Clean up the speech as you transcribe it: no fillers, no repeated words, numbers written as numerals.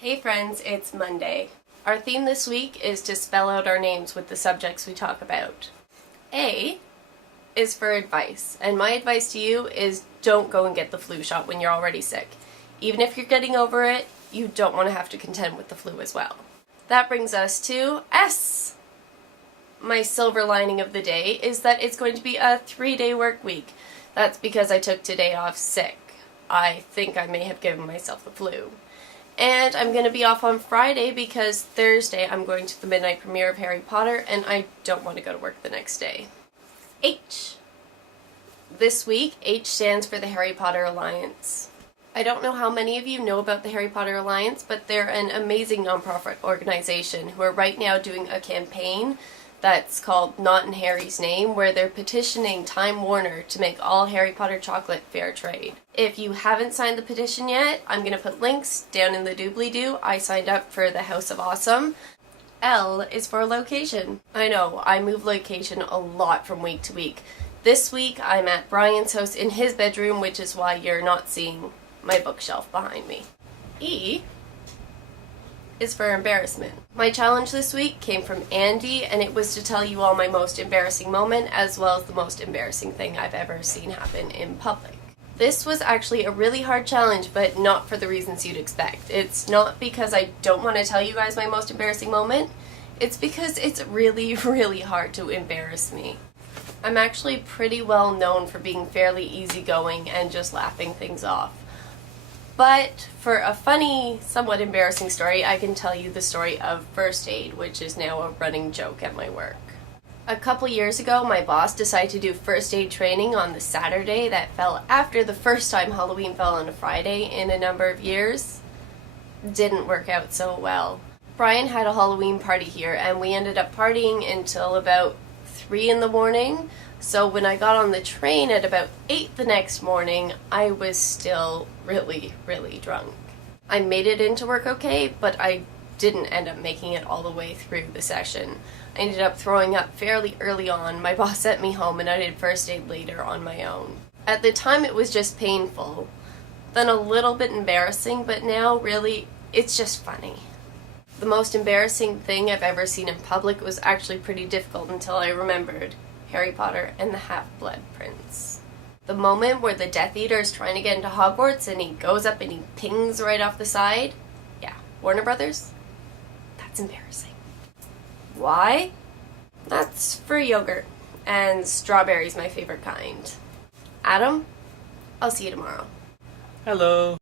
Hey friends, it's Monday. Our theme this week is to spell out our names with the subjects we talk about. A is for advice, and my advice to you is don't go and get the flu shot when you're already sick. Even if you're getting over it, you don't want to have to contend with the flu as well. That brings us to S. My silver lining of the day is that it's going to be a 3-day work week. That's because I took today off sick. I think I may have given myself the flu. And I'm going to be off on Friday because Thursday I'm going to the midnight premiere of Harry Potter and I don't want to go to work the next day. H. This week, H stands for the Harry Potter Alliance. I don't know how many of you know about the Harry Potter Alliance, but they're an amazing nonprofit organization who are right now doing a campaign that's called Not in Harry's Name, where they're petitioning Time Warner to make all Harry Potter chocolate fair trade. If you haven't signed the petition yet, I'm going to put links down in the doobly-doo. I signed up for the House of Awesome. L is for location. I know, I move location a lot from week to week. This week I'm at Brian's house in his bedroom, which is why you're not seeing my bookshelf behind me. E is for embarrassment. My challenge this week came from Andy, and it was to tell you all my most embarrassing moment as well as the most embarrassing thing I've ever seen happen in public. This was actually a really hard challenge, but not for the reasons you'd expect. It's not because I don't want to tell you guys my most embarrassing moment, it's because it's really, really hard to embarrass me. I'm actually pretty well known for being fairly easygoing and just laughing things off. But for a funny, somewhat embarrassing story, I can tell you the story of first aid, which is now a running joke at my work. A couple years ago, my boss decided to do first aid training on the Saturday that fell after the first time Halloween fell on a Friday in a number of years. Didn't work out so well. Brian had a Halloween party here, and we ended up partying until about 3 in the morning. So when I got on the train at about 8 the next morning, I was still really, really drunk. I made it into work okay, but I didn't end up making it all the way through the session. I ended up throwing up fairly early on. My boss sent me home and I did first aid later on my own. At the time it was just painful, then a little bit embarrassing, but now really it's just funny. The most embarrassing thing I've ever seen in public was actually pretty difficult until I remembered Harry Potter and the Half-Blood Prince. The moment where the Death Eater is trying to get into Hogwarts and he goes up and he pings right off the side. Yeah, Warner Brothers? That's embarrassing. Why? That's for yogurt, and strawberry's my favorite kind. Adam, I'll see you tomorrow. Hello.